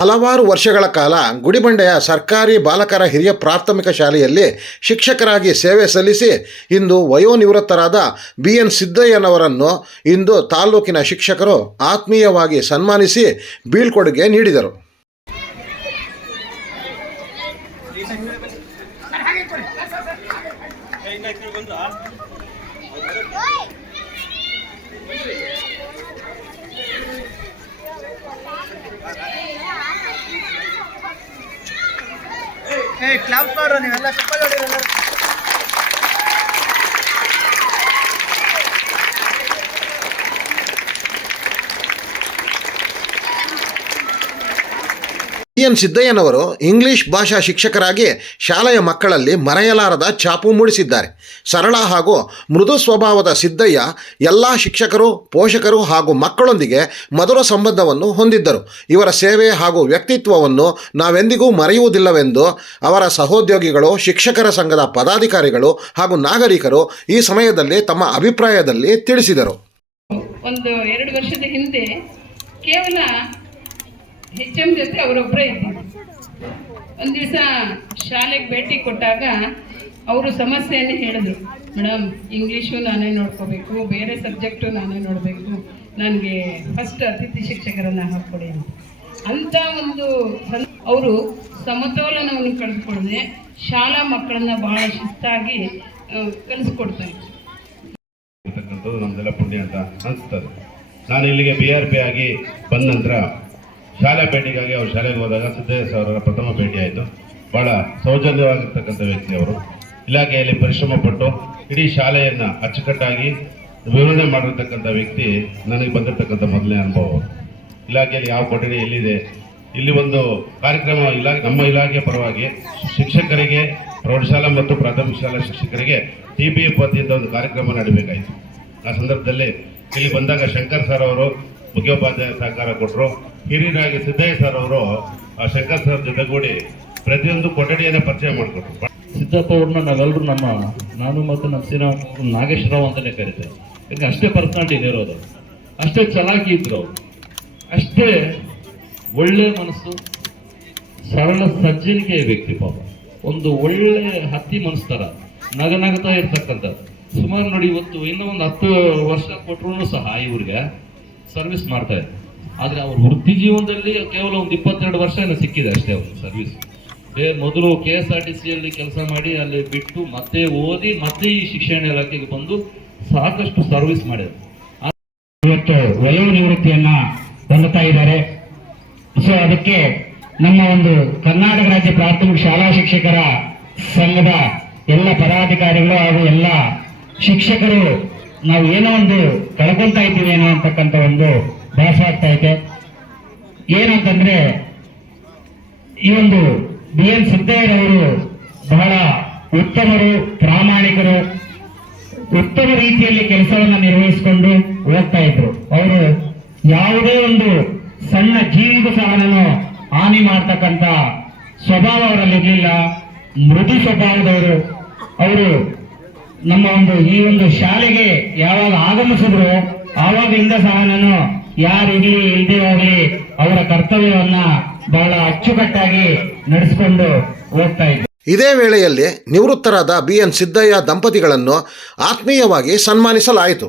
ಹಲವಾರು ವರ್ಷಗಳ ಕಾಲ ಗುಡಿಬಂಡೆಯ ಸರ್ಕಾರಿ ಬಾಲಕರ ಹಿರಿಯ ಪ್ರಾಥಮಿಕ ಶಾಲೆಯಲ್ಲಿ ಶಿಕ್ಷಕರಾಗಿ ಸೇವೆ ಸಲ್ಲಿಸಿ ಇಂದು ವಯೋನಿವೃತ್ತರಾದ ಬಿ ಎನ್ ಸಿದ್ದಯ್ಯನವರನ್ನು ಇಂದು ತಾಲೂಕಿನ ಶಿಕ್ಷಕರು ಆತ್ಮೀಯವಾಗಿ ಸನ್ಮಾನಿಸಿ ಬೀಳ್ಕೊಡುಗೆ ನೀಡಿದರು ಏ ಕ್ಲಾಪ್ ಮಾಡ್ರಿ ನೀವೆಲ್ಲ ಚಪ್ಪಲ್ ಹೊಡೀರಲ್ಲ ಎನ್ ಸಿದ್ದಯ್ಯನವರು ಇಂಗ್ಲಿಷ್ ಭಾಷಾ ಶಿಕ್ಷಕರಾಗಿ ಶಾಲೆಯ ಮಕ್ಕಳಲ್ಲಿ ಮರೆಯಲಾರದ ಛಾಪು ಮೂಡಿಸಿದ್ದಾರೆ. ಸರಳ ಹಾಗೂ ಮೃದು ಸ್ವಭಾವದ ಸಿದ್ದಯ್ಯ ಎಲ್ಲ ಶಿಕ್ಷಕರು, ಪೋಷಕರು ಹಾಗೂ ಮಕ್ಕಳೊಂದಿಗೆ ಮಧುರ ಸಂಬಂಧವನ್ನು ಹೊಂದಿದ್ದರು. ಇವರ ಸೇವೆ ಹಾಗೂ ವ್ಯಕ್ತಿತ್ವವನ್ನು ನಾವೆಂದಿಗೂ ಮರೆಯುವುದಿಲ್ಲವೆಂದು ಅವರ ಸಹೋದ್ಯೋಗಿಗಳು, ಶಿಕ್ಷಕರ ಸಂಘದ ಪದಾಧಿಕಾರಿಗಳು ಹಾಗೂ ನಾಗರಿಕರು ಈ ಸಮಯದಲ್ಲಿ ತಮ್ಮ ಅಭಿಪ್ರಾಯದಲ್ಲಿ ತಿಳಿಸಿದರು. ಒಂದು ಎರಡು ವರ್ಷದ ಹಿಂದೆ ಕೇವಲ ಹೆಚ್ ಎಂ ಜೊತೆ ಅವರೊಬ್ಬರೇ ಇದ್ದರು. ಒಂದು ದಿವಸ ಶಾಲೆಗೆ ಭೇಟಿ ಕೊಟ್ಟಾಗ ಅವರು ಸಮಸ್ಯೆಯನ್ನು ಹೇಳಿದ್ರು ಮೇಡಮ್ ಇಂಗ್ಲೀಷು ನಾನೇ ನೋಡ್ಕೋಬೇಕು, ಬೇರೆ ಸಬ್ಜೆಕ್ಟು ನಾನೇ ನೋಡಬೇಕು, ನನಗೆ ಫಸ್ಟ್ ಅತಿಥಿ ಶಿಕ್ಷಕರನ್ನು ಹಾಕ್ಕೊಡಿ ಅಂತ. ಅಂಥ ಒಂದು ಅವರು ಸಮತೋಲನವನ್ನು ಕಳೆದುಕೊಳ್ಳದೆ ಶಾಲಾ ಮಕ್ಕಳನ್ನ ಭಾಳ ಶಿಸ್ತಾಗಿ ಕಲಿಸ್ಕೊಡ್ತಾರೆ. ನಮ್ದೆಲ್ಲ ಪುಣ್ಯ ಅಂತ ಅನಿಸ್ತದೆ. ನಾನು ಇಲ್ಲಿಗೆ ಬಿ ಆರ್ ಪಿ ಆಗಿ ಬಂದ ನಂತರ ಶಾಲೆ ಭೇಟಿಗಾಗಿ ಅವರು ಶಾಲೆಗೆ ಹೋದಾಗ ಸರ್ ಅವರ ಪ್ರಥಮ ಭೇಟಿಯಾಯಿತು ಬಹಳ ಸೌಜನ್ಯವಾಗಿರ್ತಕ್ಕಂಥ ವ್ಯಕ್ತಿ ಅವರು ಇಲಾಖೆಯಲ್ಲಿ ಪರಿಶ್ರಮ ಪಟ್ಟು ಇಡೀ ಶಾಲೆಯನ್ನು ಅಚ್ಚುಕಟ್ಟಾಗಿ ವಿವರಣೆ ಮಾಡಿರ್ತಕ್ಕಂಥ ವ್ಯಕ್ತಿ ನನಗೆ ಬಂದಿರತಕ್ಕಂಥ ಮೊದಲನೇ ಅನುಭವ ಇಲಾಖೆಯಲ್ಲಿ ಯಾವ ಕೊಠಡಿ ಎಲ್ಲಿದೆ? ಇಲ್ಲಿ ಒಂದು ಕಾರ್ಯಕ್ರಮ ಇಲಾಖೆ ನಮ್ಮ ಇಲಾಖೆ ಪರವಾಗಿ ಶಿಕ್ಷಕರಿಗೆ, ಪ್ರೌಢಶಾಲಾ ಮತ್ತು ಪ್ರಾಥಮಿಕ ಶಾಲಾ ಶಿಕ್ಷಕರಿಗೆ ಟಿ ಬಿ ಎಫ್ ವತಿಯಿಂದ ಒಂದು ಕಾರ್ಯಕ್ರಮ ನಡೀಬೇಕಾಯಿತು. ಆ ಸಂದರ್ಭದಲ್ಲಿ ಇಲ್ಲಿ ಬಂದಾಗ ಶಂಕರ್ ಸರ್ ಅವರು ಮುಖ್ಯೋಪಾಧ್ಯಾಯ ಸಹಕಾರ ಕೊಟ್ಟರು ಹಿರಿಯರಾಗಿ ಸಿದ್ದಯ್ಯ ಸರ್ ಅವರು ಆ ಶಂಕರ್ ಸರ್ ಜೊತೆಗೂಡಿ ಪ್ರತಿಯೊಂದು ಕೊಠಡಿಯನ್ನು ಪರಿಚಯ ಮಾಡಿಕೊಟ್ರು. ಸಿದ್ದಪ್ಪ ಅವ್ರನ್ನ ನಾವೆಲ್ಲರೂ ನಮ್ಮ ನಾನು ಮತ್ತು ನಮ್ಮ ಶ್ರೀರಾಮ್ ನಾಗೇಶ್ವರರಾವ್ ಅಂತಲೇ ಕರಿತೇವೆ ಯಾಕೆ ಅಷ್ಟೇ ಪರ್ಸನಾಲಿಟಿ ಇರೋದು. ಅಷ್ಟೇ ಚೆನ್ನಾಗಿ ಇದ್ರು. ಅಷ್ಟೇ ಒಳ್ಳೆ ಮನಸ್ಸು, ಸರಳ ಸಜ್ಜನಿಕೆಯ ವ್ಯಕ್ತಿ ಪಾಪ. ಒಂದು ಒಳ್ಳೆ ಹತ್ತಿ ಮನಸ್ಸು ಥರ ನಗ ನಗತಾ ಇರ್ತಕ್ಕಂಥದ್ದು. ಸುಮಾರು ನೋಡಿ ಇವತ್ತು ಇನ್ನೂ ಒಂದು ಹತ್ತು ವರ್ಷ ಕೊಟ್ಟರು ಸಹ ಇವ್ರಿಗೆ ಸರ್ವಿಸ್ ಮಾಡ್ತಾ ಇದ್ದಾರೆ ಆದರೆ ಅವ್ರ ವೃತ್ತಿ ಜೀವನದಲ್ಲಿ ಕೇವಲ ಒಂದು ಇಪ್ಪತ್ತೆರಡು ವರ್ಷ ಏನೋ ಸಿಕ್ಕಿದೆ ಅಷ್ಟೇ ಅವ್ರ ಸರ್ವಿಸ್ ಬೇರೆ ಮೊದಲು ಕೆ ಎಸ್ ಆರ್ ಟಿ ಸಿಯಲ್ಲಿ ಕೆಲಸ ಮಾಡಿ ಅಲ್ಲಿ ಬಿಟ್ಟು ಮತ್ತೆ ಓದಿ ಮತ್ತೆ ಈ ಶಿಕ್ಷಣ ಇಲಾಖೆಗೆ ಬಂದು ಸಾಕಷ್ಟು ಸರ್ವಿಸ್ ಮಾಡಿದ್ರು. ಇವತ್ತು ವಯೋ ನಿವೃತ್ತಿಯನ್ನ ಹೊಂದುತ್ತಾ ಇದ್ದಾರೆ. ಸೊ ಅದಕ್ಕೆ ನಮ್ಮ ಒಂದು ಕರ್ನಾಟಕ ರಾಜ್ಯ ಪ್ರಾಥಮಿಕ ಶಾಲಾ ಶಿಕ್ಷಕರ ಸಂಘದ ಎಲ್ಲ ಪದಾಧಿಕಾರಿಗಳು ಹಾಗೂ ಎಲ್ಲ ಶಿಕ್ಷಕರು ನಾವು ಏನೋ ಒಂದು ಕಳ್ಕೊಳ್ತಾ ಇದ್ದೀವಿ ಏನೋ ಅಂತಕ್ಕಂಥ ಒಂದು ಭಾಷೆ ಆಗ್ತಾ ಇದೆ. ಏನಂತಂದ್ರೆ, ಈ ಒಂದು ಬಿ ಎನ್ ಸಿದ್ದಯ್ಯರವರು ಬಹಳ ಉತ್ತಮರು, ಪ್ರಾಮಾಣಿಕರು, ಉತ್ತಮ ರೀತಿಯಲ್ಲಿ ಕೆಲಸವನ್ನು ನಿರ್ವಹಿಸಿಕೊಂಡು ಹೋಗ್ತಾ ಇದ್ರು. ಅವರು ಯಾವುದೇ ಒಂದು ಸಣ್ಣ ಜೀವಿಗೂ ಸಹ ನಾನು ಹಾನಿ ಮಾಡ್ತಕ್ಕಂಥ ಸ್ವಭಾವ ಅವರಲ್ಲಿ ಇರಲಿಲ್ಲ ಮೃದು ಸ್ವಭಾವದವರು. ಅವರು ನಮ್ಮ ಒಂದು ಈ ಒಂದು ಶಾಲೆಗೆ ಯಾವಾಗ ಆಗಮಿಸಿದ್ರು ಆವಾಗಿಂದ ಸಹ ನಾನು ಯಾರು ಇರಲಿ ಇಲ್ಲದೆ ಹೋಗ್ಲಿ ಅವರ ಕರ್ತವ್ಯವನ್ನ ಬಹಳ ಅಚ್ಚುಕಟ್ಟಾಗಿ ನಡೆಸಿಕೊಂಡು ಹೋಗ್ತಾ ಇದ್ದೆ. ಇದೇ ವೇಳೆಯಲ್ಲಿ ನಿವೃತ್ತರಾದ ಬಿ ಎನ್ ಸಿದ್ದಯ್ಯ ದಂಪತಿಗಳನ್ನು ಆತ್ಮೀಯವಾಗಿ ಸನ್ಮಾನಿಸಲಾಯಿತು.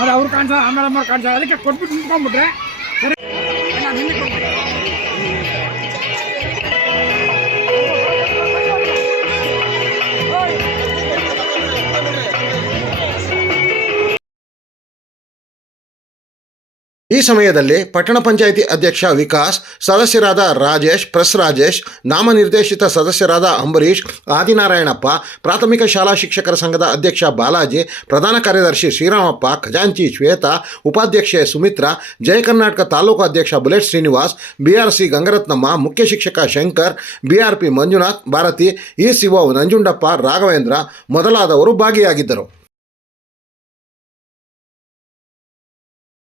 ಅದು ಅವ್ರು ಕಾಣಿಸ ಆಮೇಲೆ ಅಮ್ಮ ಕಾಣಿಸ ಅದಕ್ಕೆ ಕೊಟ್ಬಿಟ್ಟು ನಿಂತ್ಕೊಂಡ್ಬಿಟ್ರೆ ಈ ಸಮಯದಲ್ಲಿ ಪಟ್ಟಣ ಪಂಚಾಯಿತಿ ಅಧ್ಯಕ್ಷ ವಿಕಾಸ್, ಸದಸ್ಯರಾದ ರಾಜೇಶ್ ಪ್ರೆಸ್ ರಾಜೇಶ್ ನಾಮನಿರ್ದೇಶಿತ ಸದಸ್ಯರಾದ ಅಂಬರೀಶ್ ಆದಿನಾರಾಯಣಪ್ಪ, ಪ್ರಾಥಮಿಕ ಶಾಲಾ ಶಿಕ್ಷಕರ ಸಂಘದ ಅಧ್ಯಕ್ಷ ಬಾಲಾಜಿ, ಪ್ರಧಾನ ಕಾರ್ಯದರ್ಶಿ ಶ್ರೀರಾಮಪ್ಪ, ಖಜಾಂಚಿ ಶ್ವೇತಾ, ಉಪಾಧ್ಯಕ್ಷೆ ಸುಮಿತ್ರಾ, ಜಯ ಕರ್ನಾಟಕ ತಾಲೂಕು ಅಧ್ಯಕ್ಷ ಬುಲೆಟ್ ಶ್ರೀನಿವಾಸ್, ಬಿಆರ್ಸಿ ಗಂಗರತ್ನಮ್ಮ, ಮುಖ್ಯ ಶಿಕ್ಷಕ Shankar, BRP Manjunath Bharathi E CO Nanjundappa, Raghavendra ಮೊದಲಾದವರು ಭಾಗಿಯಾಗಿದ್ದರು.